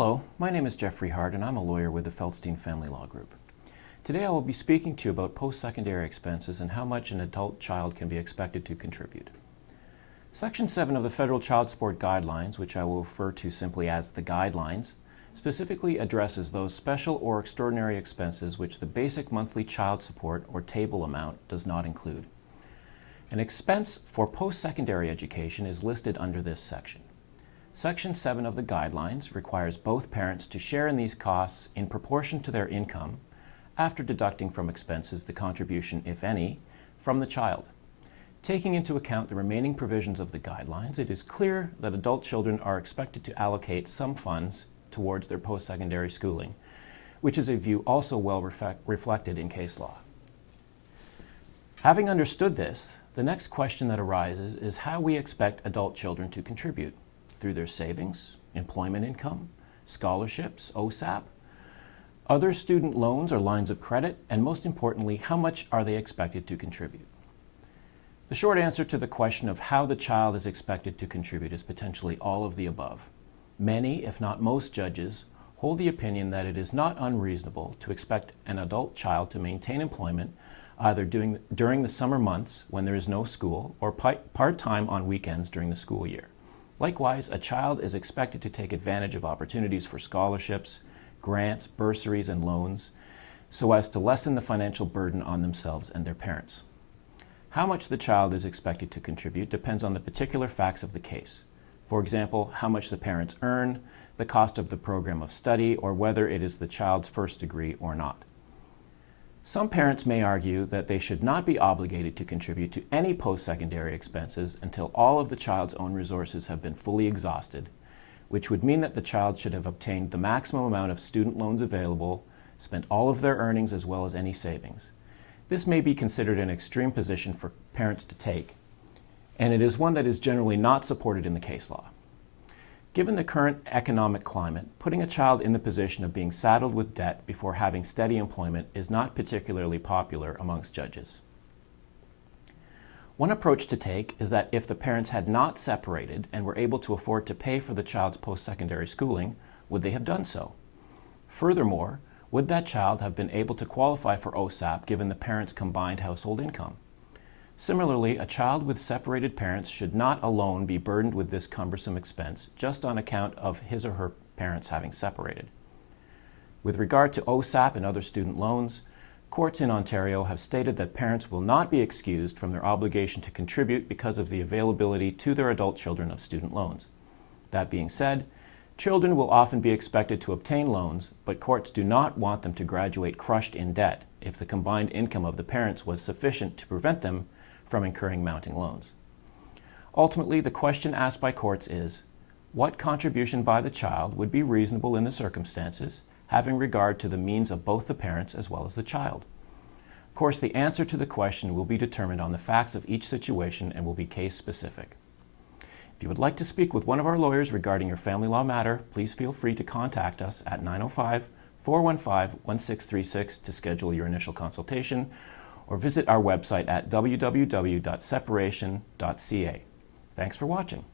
Hello, my name is Jeffrey Hart and I'm a lawyer with the Feldstein Family Law Group. Today I will be speaking to you about post-secondary expenses and how much an adult child can be expected to contribute. Section 7 of the Federal Child Support Guidelines, which I will refer to simply as the Guidelines, specifically addresses those special or extraordinary expenses which the basic monthly child support or table amount does not include. An expense for post-secondary education is listed under this section. Section 7 of the Guidelines requires both parents to share in these costs in proportion to their income, after deducting from expenses the contribution, if any, from the child. Taking into account the remaining provisions of the Guidelines, it is clear that adult children are expected to allocate some funds towards their post-secondary schooling, which is a view also well reflected in case law. Having understood this, the next question that arises is how we expect adult children to contribute. Through their savings, employment income, scholarships, OSAP, other student loans or lines of credit, and most importantly, how much are they expected to contribute? The short answer to the question of how the child is expected to contribute is potentially all of the above. Many, if not most judges, hold the opinion that it is not unreasonable to expect an adult child to maintain employment either during the summer months when there is no school or part-time on weekends during the school year. Likewise, a child is expected to take advantage of opportunities for scholarships, grants, bursaries, and loans so as to lessen the financial burden on themselves and their parents. How much the child is expected to contribute depends on the particular facts of the case. For example, how much the parents earn, the cost of the program of study, or whether it is the child's first degree or not. Some parents may argue that they should not be obligated to contribute to any post-secondary expenses until all of the child's own resources have been fully exhausted, which would mean that the child should have obtained the maximum amount of student loans available, spent all of their earnings as well as any savings. This may be considered an extreme position for parents to take, and it is one that is generally not supported in the case law. Given the current economic climate, putting a child in the position of being saddled with debt before having steady employment is not particularly popular amongst judges. One approach to take is that if the parents had not separated and were able to afford to pay for the child's post-secondary schooling, would they have done so? Furthermore, would that child have been able to qualify for OSAP given the parents' combined household income? Similarly, a child with separated parents should not alone be burdened with this cumbersome expense just on account of his or her parents having separated. With regard to OSAP and other student loans, courts in Ontario have stated that parents will not be excused from their obligation to contribute because of the availability to their adult children of student loans. That being said, children will often be expected to obtain loans, but courts do not want them to graduate crushed in debt if the combined income of the parents was sufficient to prevent them from incurring mounting loans. Ultimately, the question asked by courts is, what contribution by the child would be reasonable in the circumstances, having regard to the means of both the parents as well as the child? Of course, the answer to the question will be determined on the facts of each situation and will be case specific. If you would like to speak with one of our lawyers regarding your family law matter, please feel free to contact us at 905-415-1636 to schedule your initial consultation, or visit our website at www.separation.ca. Thanks for watching.